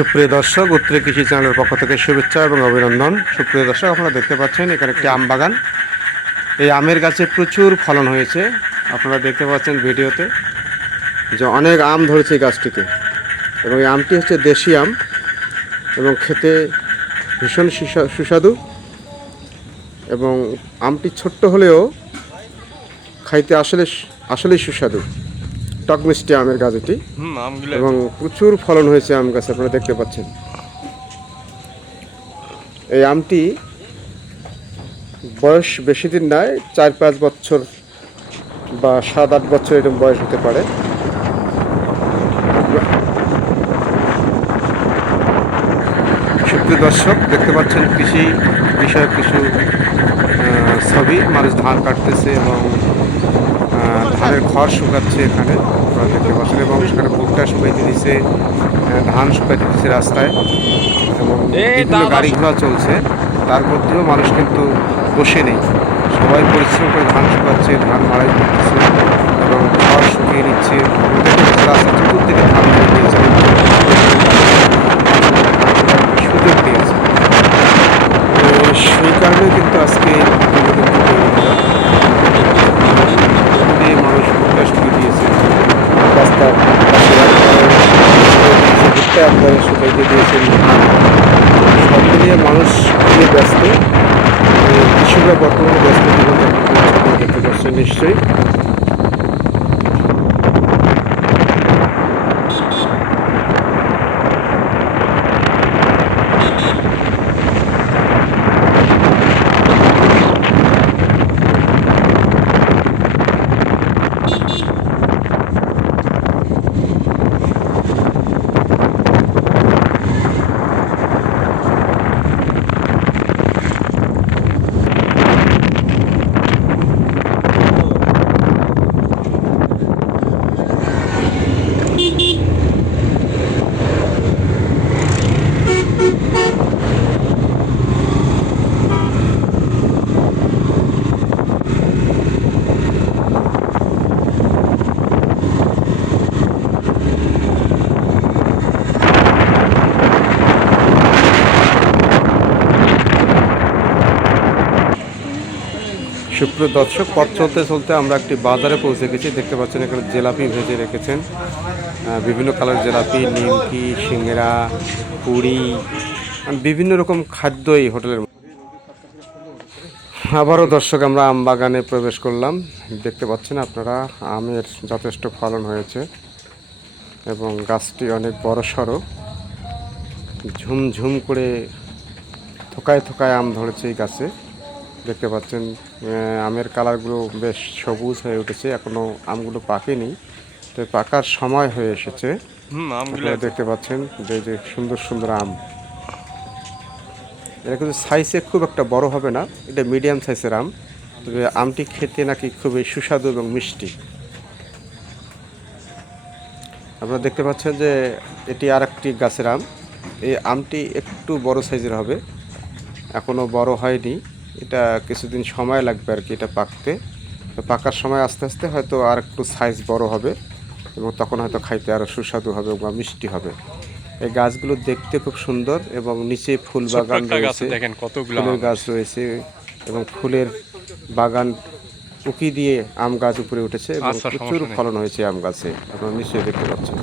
সুপ্রিয় দর্শক, উত্তরে কৃষি চ্যানেলের পক্ষ থেকে শুভেচ্ছা এবং অভিনন্দন। সুপ্রিয় দর্শক, আপনারা দেখতে পাচ্ছেন, এখানে একটি আম বাগান। এই আমের গাছে প্রচুর ফলন হয়েছে। আপনারা দেখতে পাচ্ছেন ভিডিওতে যে অনেক আম ধরেছে এই গাছটিতে। এবং এই আমটি হচ্ছে দেশি আম এবং খেতে ভীষণ সুস্বা- সুস্বাদু। এবং আমটি ছোট্ট হলেও খাইতে আসলে, আসলেই সুস্বাদু। টক মিষ্টি আমের গাছ এটি এবং প্রচুর ফলন হয়েছে আম গাছ আপনারা দেখতে পাচ্ছেন। এই আমটি বয়স বেশি দিন নয় চার পাঁচ বছর বা সাত আট বছর এরকম বয়স হতে পারে। সুপ্রিয় দর্শক দেখতে পাচ্ছেন কৃষি বিষয়ক কিছু আহ, ছবি। মানুষ ধান কাটতেছে এবং ধানের খড় শুকাচ্ছে এখানে। আপনারা দেখতে পাচ্ছেন এবং সেখানে ভুট্টা শুকাইতে দিচ্ছে ধান শুকাইতে দিচ্ছে রাস্তায় এবং বিভিন্ন গাড়ি ঘোড়া চলছে। তার মধ্যেও মানুষ কিন্তু বসে নেই। সবাই পরিশ্রম করে ধান শুকাচ্ছে ধান মাড়াই করতেছে এবং খড় শুকিয়ে নিচ্ছে। রাস্তা চতুর্দিকে ধান হয়ে গিয়েছে সুযোগ দিয়েছে তো সেই কারণে কিন্তু আজকে আমাদের প্রতিযোগিতা দিয়ে মানুষ ভুট্টা শুকিয়ে দিয়েছে রাস্তার পাশে একবারে ভুট্টা একবারে শুকাইতে দিয়েছেন সব মিলিয়ে মানুষ খুবই ব্যস্ত। কৃষকরা বর্তমানে ব্যস্ত। জীবনযাপন দেখতে পাচ্ছেন নিশ্চয়ই। সুপ্রিয় দর্শক, পথ চলতে চলতে আমরা একটি বাজারে পৌঁছে গেছি। দেখতে পাচ্ছেন এখানে জেলাপি ভেজে রেখেছেন। বিভিন্ন কালার জেলাপি, নিমকি, সিঙ্গেরা, পুরি, বিভিন্ন রকম খাদ্য এই হোটেলের আবারও দর্শক, আমরা আম বাগানে প্রবেশ করলাম। দেখতে পাচ্ছেন আপনারা, আমের যথেষ্ট ফলন হয়েছে এবং গাছটি অনেক বড় সড়ো। ঝুমঝুম করে থোকায় থোকায় আম ধরেছে এই গাছে। দেখতে পাচ্ছেন আমের কালারগুলো বেশ সবুজ হয়ে উঠেছে এখনও আমগুলো পাকেনি। তো পাকার সময় হয়ে এসেছে। দেখতে পাচ্ছেন যে যে সুন্দর সুন্দর আম। এটা কিন্তু সাইজে খুব একটা বড় হবে না এটা মিডিয়াম সাইজের আম। তবে আমটি খেতে নাকি খুবই সুস্বাদু এবং মিষ্টি। আপনারা দেখতে পাচ্ছেন যে এটি আর একটি গাছের আম। এই আমটি একটু বড় সাইজের হবে। এখনও বড় হয়নি। এটা কিছুদিন সময় লাগবে আর কি এটা পাকতে। তো পাকার সময় আস্তে আস্তে হয়তো আর একটু সাইজ বড় হবে এবং তখন হয়তো খাইতে আরও সুস্বাদু হবে বা মিষ্টি হবে। এই গাছগুলো দেখতে খুব সুন্দর এবং নিচে ফুল বাগান রয়েছে। কতগুলো ফুলের গাছ রয়েছে এবং ফুলের বাগান উকি দিয়ে আম গাছ উপরে উঠেছে এবং আচ্ছা, প্রচুর ফলন হয়েছে আম গাছে। আপনারা নিশ্চয়ই দেখতে পাচ্ছেন।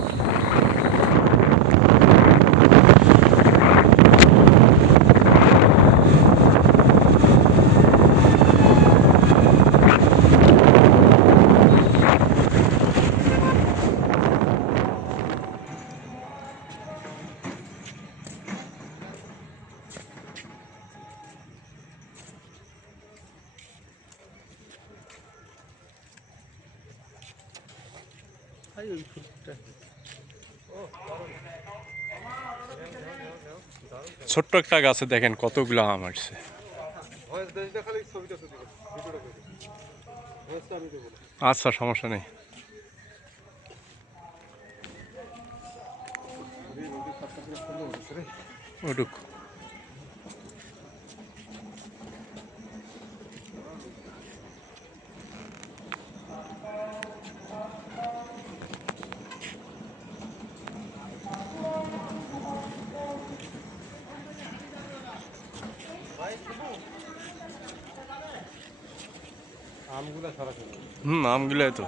ছোট্ট একটা গাছে দেখেন কতগুলো আম আসছে। আচ্ছা সমস্যা নেই। ওটুক হুম আমগুলাই তো।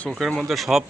চোখের মধ্যে সব